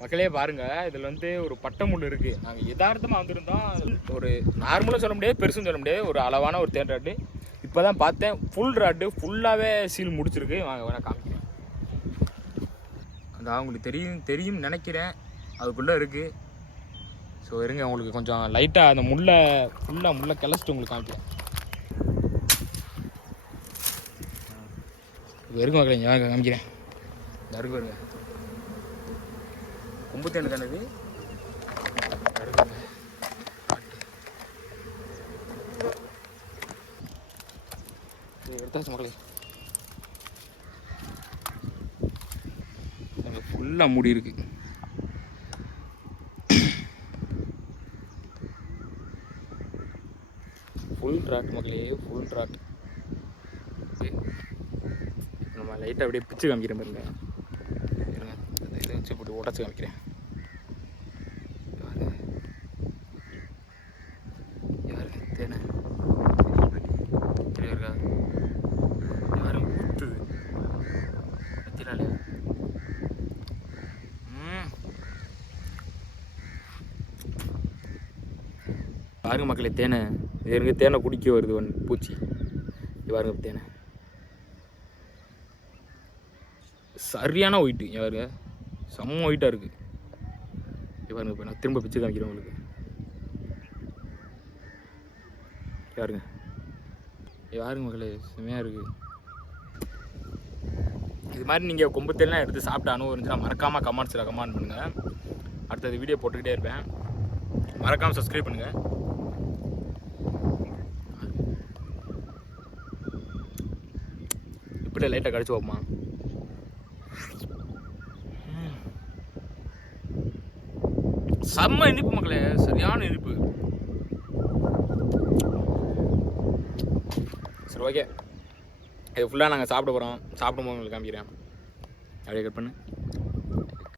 மக்களே பாருங்க இதில் வந்து ஒரு பட்டமுள் இருக்கு. நாங்கள் யதார்த்தமாக வந்திருந்தோம் ஒரு நார்மலாக சொல்ல முடியாது பெருசுன்னு சொல்ல முடியாது ஒரு அளவான ஒரு தேன் ராட்டு இப்போ தான் பார்த்தேன் ஃபுல் ராட்டு ஃபுல்லாகவே சீல் முடிச்சிருக்கு. வாங்க வேணா காமிக்கிறேன். அது அவங்களுக்கு தெரியும் தெரியும் நினைக்கிறேன். அதுக்குள்ளே இருக்குது ஸோ இருங்க உங்களுக்கு கொஞ்சம் லைட்டாக அந்த முள்ளை ஃபுல்லாக முள்ளை கிளச்சிட்டு உங்களுக்கு காமிக்கிறேன். இப்போ இருக்கு மக்களே வாங்க காமிக்கிறேன். இருக்கு பாருங்க. கொம்பு தேனு தானே எடுத்தாச்சு மக்களே. ஃபுல்லாக மூடி இருக்கு. ஃபுல் ட்ராட் மக்களே ஃபுல் ட்ராட் நம்ம லைட்டாக அப்படியே பிச்சு காமிக்கிற மாதிரி இல்லை இந்த இதை உடச்சி காமிக்கிறேன். யாரு? யாரு? தேனை. தெரிய இருக்கா? யாரு? ஊத்துது பத்தினாலே ம். பாருங்க மக்களே தேனை. இது இருங்க தேனை குடிக்க வருது ஒன் பூச்சி. இது பாருங்க தேனை. சரியான ஒயிட்டு யாருங்க செம்ம ஒயிட்டாக இருக்குது பாருங்க இப்போ நான் திரும்ப பிச்சு காமிக்கிறேன் உங்களுக்கு. யாருங்க? யாருங்க இது மக்களே செம்மையாக இருக்குது இது மாதிரி நீங்கள் கொம்புத்தெல்லாம் எடுத்து சாப்பிட்ட அனுபவம் இருந்துச்சுன்னா மறக்காமல் கமெண்ட்ஸில் கமெண்ட் பண்ணுங்கள் அடுத்தது வீடியோ போட்டுக்கிட்டே இருப்பேன். மறக்காமல் சப்ஸ்கிரைப் பண்ணுங்கள் இப்படி லைட்டாக கடிச்சு வைப்போமா செம்ம இனிப்பு மக்களே சரியான இனிப்பு சரி ஓகே இது ஃபுல்லாக நாங்கள் சாப்பிட போகிறோம் சாப்பிடும்போது உங்களுக்கு காமிக்கிறேன். அப்படியே கட் பண்ணு.